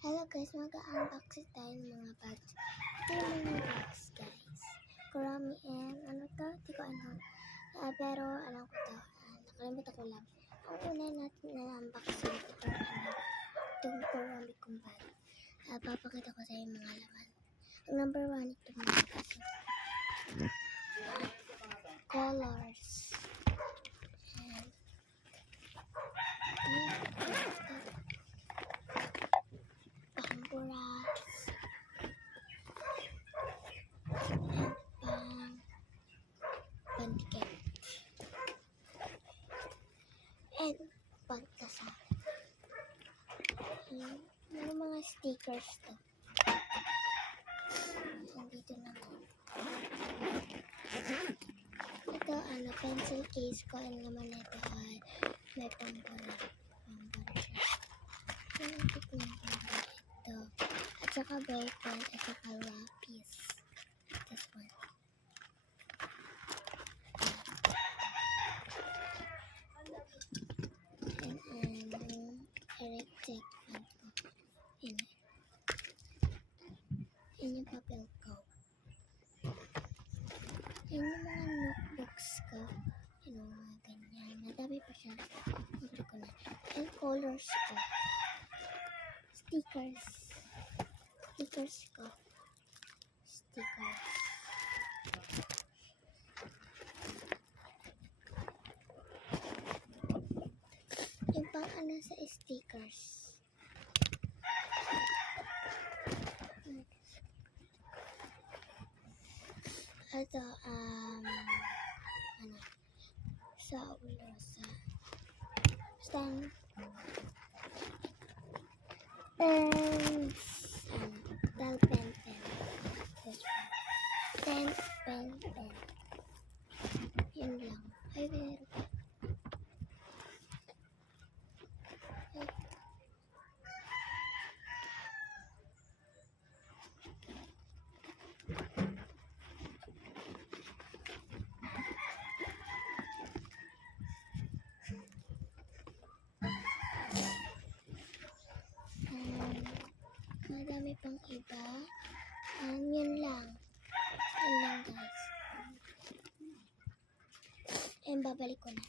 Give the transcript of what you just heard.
Hello guys, mag-unboxing tayo ng mga bags. Ito yung mga bags guys. Kurami and ano to? Di ko ano. Pero alam ko to. Nakalimutan ko lang. Ang una natin na-unboxing itong kurami kong bag. Papakita ko sa inyo mga laman. Ang number 1 ito mga bags. Colors. Pantiket and pagkasal. Yung mga stickers to. Nandito naman. Ito pencil case ko. Ang naman ito ay may pambara. Ito. At saka ballpen at saka lapis. This one. Electric fan ko. Yan yung papel ko. Yan yung mga notebooks ko. Yan yung mga ganyan. Madami pa siya. Hindi ko na. And colors ko. Stickers. Stickers ko. Stickers. Yung pang ano sa stickers. Ito, sa ulo, sa stand, ball pen, this one, pen, yun lang, ay meron pa. Madami pang iba. Yun lang. Yun lang guys. And babalik ko na.